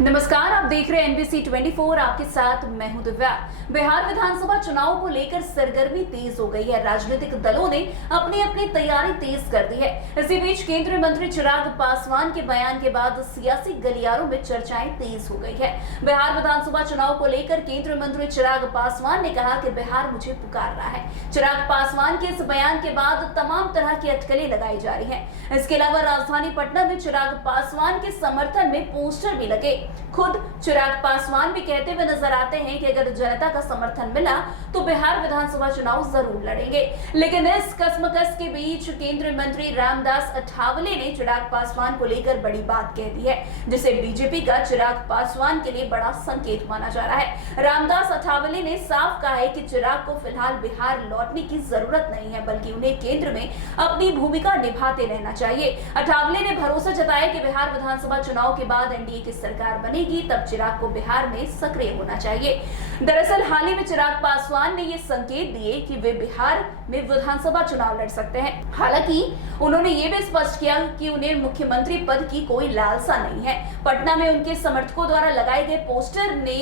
नमस्कार, आप देख रहे हैं NBC 24। आपके साथ मैं हूं दिव्या। बिहार विधानसभा चुनाव को लेकर सरगर्मी तेज हो गई है। राजनीतिक दलों ने अपनी अपनी तैयारी तेज कर दी है। इसी बीच केंद्रीय मंत्री चिराग पासवान के बयान के बाद सियासी गलियारों में चर्चाएं तेज हो गई है। बिहार विधानसभा चुनाव को लेकर केंद्रीय मंत्री चिराग पासवान ने कहा कि बिहार मुझे पुकार रहा है। चिराग पासवान के इस बयान के बाद तमाम तरह की अटकलें लगाई जा रही है। इसके अलावा राजधानी पटना में चिराग पासवान के समर्थन में पोस्टर भी लगे। खुद चिराग पासवान भी कहते हुए नजर आते हैं कि अगर जनता का समर्थन मिला तो बिहार विधानसभा चुनाव जरूर लड़ेंगे। लेकिन इस कश्मकश के बीच केंद्रीय मंत्री रामदास अठावले ने चिराग पासवान को लेकर बड़ी बात कह दी है, जिसे बीजेपी का चिराग पासवान के लिए बड़ा संकेत माना जा रहा है। रामदास अठावले ने साफ कहा है कि चिराग को फिलहाल बिहार लौटने की जरूरत नहीं है, बल्कि उन्हें केंद्र में अपनी भूमिका निभाते रहना चाहिए। अठावले ने भरोसा जताया कि बिहार विधानसभा चुनाव के बाद एनडीए की सरकार बनेगी, तब चिराग को बिहार में सक्रिय होना चाहिए। दरअसल हाल ही में चिराग पासवान ने ये संकेत दिए कि वे बिहार में विधानसभा चुनाव लड़ सकते हैं। हालांकि उन्होंने ये भी स्पष्ट किया कि उन्हें मुख्यमंत्री पद की कोई लालसा नहीं है। पटना में उनके समर्थकों द्वारा लगाए गए पोस्टर ने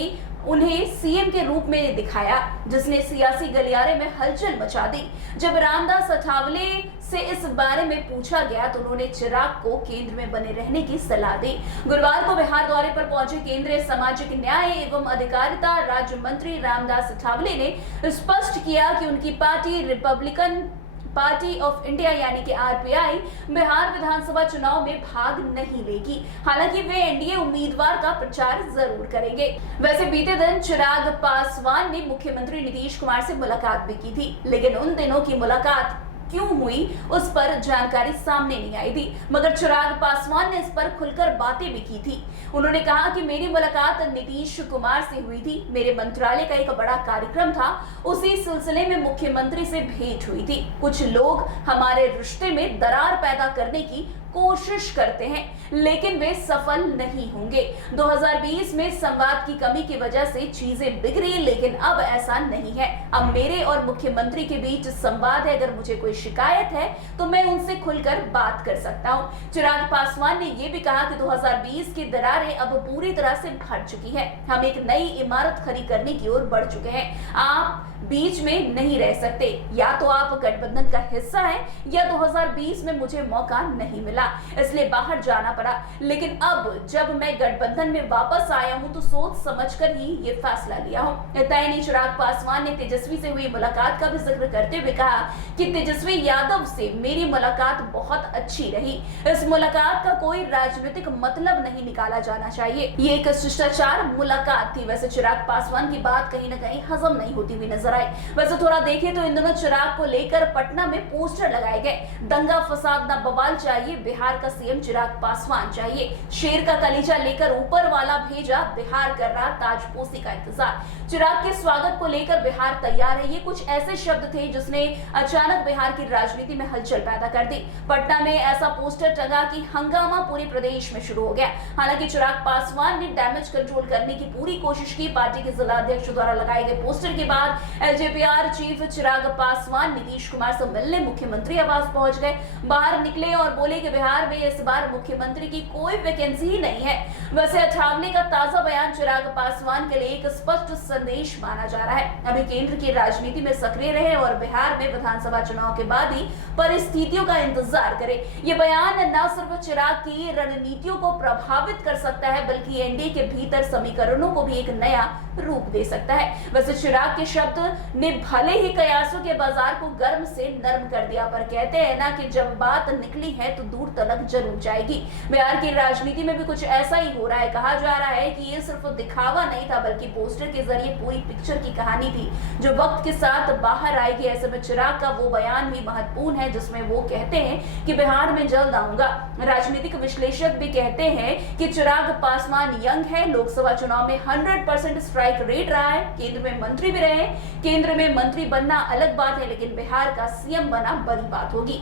उन्हें सीएम के रूप में दिखाया, जिसने सियासी गलियारे में हलचल मचा दी। जब रामदास अठावले से इस बारे में पूछा गया तो उन्होंने चिराग को केंद्र में बने रहने की सलाह दी। गुरुवार को बिहार दौरे पर पहुंचे केंद्रीय सामाजिक न्याय एवं अधिकारिता राज्य मंत्री रामदास अठावले ने स्पष्ट किया कि उनकी party Republican party of India यानी कि आरपीआई बिहार विधानसभा चुनाव में भाग नहीं लेगी। हालांकि वे एनडीए उम्मीदवार का प्रचार जरूर करेंगे। वैसे बीते दिन चिराग पासवान ने मुख्यमंत्री नीतीश कुमार से मुलाकात भी की थी, लेकिन उन दिनों की मुलाकात क्यों हुई उस पर जानकारी सामने नहीं आई थी। मगर चिराग पासवान ने इस पर खुलकर बातें भी की थी। उन्होंने कहा कि मेरी मुलाकात नीतीश कुमार से हुई थी। मेरे मंत्रालय का एक बड़ा कार्यक्रम था, उसी सिलसिले में मुख्यमंत्री से भेंट हुई थी। कुछ लोग हमारे रिश्ते में दरार पैदा करने की कोशिश करते हैं, लेकिन वे सफल नहीं होंगे। 2020 में संवाद की कमी की वजह से चीजें बिगड़ी, लेकिन अब ऐसा नहीं है। अब मेरे और मुख्यमंत्री के बीच संवाद है। अगर मुझे कोई शिकायत है तो मैं उनसे खुलकर बात कर सकता हूं। चिराग पासवान ने यह भी कहा कि 2020 की दरारें अब पूरी तरह से भर चुकी है। हम एक नई इमारत खड़ी करने की ओर बढ़ चुके हैं। आप बीच में नहीं रह सकते। या तो आप गठबंधन का हिस्सा हैं या 2020 में मुझे मौका नहीं मिला, इसलिए बाहर जाना पड़ा। लेकिन अब जब मैं गठबंधन में वापस आया हूं तो सोच समझकर ही ये फैसला लिया हूं। इतना ही नहीं, चिराग पासवान ने तेजस्वी से हुई मुलाकात का भी जिक्र करते हुए कहा कि तेजस्वी यादव से मेरी मुलाकात बहुत अच्छी रही। इस मुलाकात का कोई राजनीतिक मतलब नहीं निकाला जाना चाहिए। ये एक शिष्टाचार मुलाकात थी। वैसे चिराग पासवान की बात कहीं ना कहीं हजम नहीं होती हुई नजर आई। वैसे थोड़ा देखें तो इन दोनों चिराग को लेकर पटना में पोस्टर लगाए गए। दंगा फसाद ना बवाल चाहिए, बिहार का सीएम चिराग पासवान चाहिए। शेर का कलीजा लेकर ऊपर वाला भेजा, बिहार कर रहा ताजपोशी का इंतजार। चिराग के स्वागत को लेकर बिहार तैयार है। ये कुछ ऐसे शब्द थे जिसने अचानक बिहार की राजनीति में हलचल पैदा कर दी। पटना में ऐसा पोस्टर टंगा कि हंगामा पूरे प्रदेश में शुरू हो गया। हालांकि चिराग पासवान ने डैमेज कंट्रोल करने की पूरी कोशिश की। पार्टी के जिला अध्यक्ष द्वारा लगाए गए पोस्टर के बाद एलजेपीआर चीफ चिराग पासवान नीतीश कुमार से मिलने मुख्यमंत्री आवास पहुंच गए। बाहर निकले और बोले कि बिहार में इस बार मुख्यमंत्री की कोई वैकेंसी ही नहीं है। वैसे अठावले का ताजा बयान चिराग पासवान के लिए एक स्पष्ट संदेश माना जा रहा है। अभी केंद्र की राजनीति में सक्रिय रहे और बिहार में विधानसभा चुनाव के बाद ही परिस्थितियों का इंतजार करें। ये बयान न सिर्फ चिराग की रणनीतियों को प्रभावित कर सकता है, बल्कि एनडीए के भीतर समीकरणों को भी एक नया रूप दे सकता है। वैसे चिराग के शब्द ने भले ही कयासों के बाजार को गर्म से नरम कर दिया, पर कहते हैं ना कि जब बात निकली है तो दूर तलक जरूर जाएगी। बिहार की राजनीति में भी कुछ ऐसा ही हो रहा है। कहा जा रहा है कि ये सिर्फ दिखावा नहीं था, बल्कि पोस्टर के जरिए पूरी पिक्चर की कहानी थी, जो वक्त के साथ बाहर आएगी। ऐसे में चिराग का वो बयान भी महत्वपूर्ण है, जिसमें वो कहते हैं कि बिहार में जल्द आऊंगा। राजनीतिक विश्लेषक भी कहते हैं कि चिराग पासवान यंग है। लोकसभा चुनाव में 100% स्ट्राइक रेट रहा है। केंद्र में मंत्री भी रहे। केंद्र में मंत्री बनना अलग बात है, लेकिन बिहार का सीएम बना बड़ी बात होगी।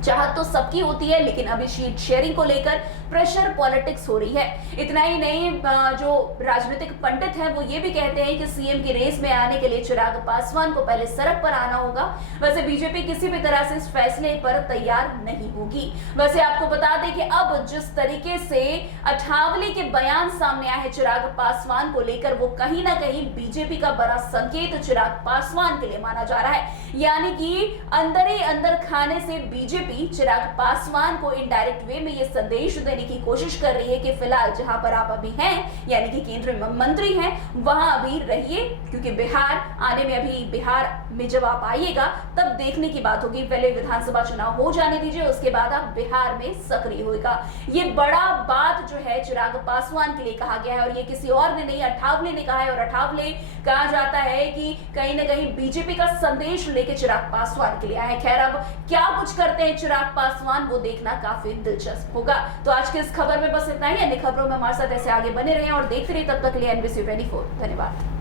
चाहत तो सबकी होती है, लेकिन अभी सीट शेयरिंग को लेकर प्रेशर पॉलिटिक्स हो रही है। इतना ही नहीं, जो राजनीतिक पंडित हैं वो ये भी कहते हैं कि सीएम की रेस में आने के लिए चिराग पासवान को पहले सड़क पर आना होगा। वैसे बीजेपी किसी भी तरह से इस फैसले पर तैयार नहीं होगी। वैसे आपको बता दें कि अब जिस तरीके से अठावले के बयान सामने आए हैं चिराग पासवान को लेकर, वो कहीं ना कहीं बीजेपी का बड़ा संकेत चिराग पासवान के लिए माना जा रहा है। यानी कि अंदर ही अंदर खाने से बीजेपी चिराग पासवान को इनडायरेक्ट वे में यह संदेश देने की कोशिश कर रही है कि फिलहाल जहां पर आप अभी हैं, यानी कि केंद्रीय मंत्री हैं, वहां अभी रहिए, क्योंकि बिहार आने में, अभी बिहार में जब आप आइएगा तब देखने की बात होगी। पहले विधानसभा चुनाव हो जाने दीजिए, उसके बाद आप बिहार में सक्रिय होगा। ये बड़ा बात जो है चिराग पासवान के लिए कहा गया है, और ये किसी और ने नहीं, अठावले ने कहा है। और अठावले कहा जाता है कि कहीं ना कहीं बीजेपी का संदेश लेके चिराग पासवान के लिए आए। खैर, अब क्या कुछ करते हैं चिराग पासवान, वो देखना काफी दिलचस्प होगा। तो आज के इस खबर में बस इतना ही। अन्य खबरों में हमारे साथ ऐसे आगे बने रहें और देखते रहिए। तब तक के लिए NBC 24। धन्यवाद।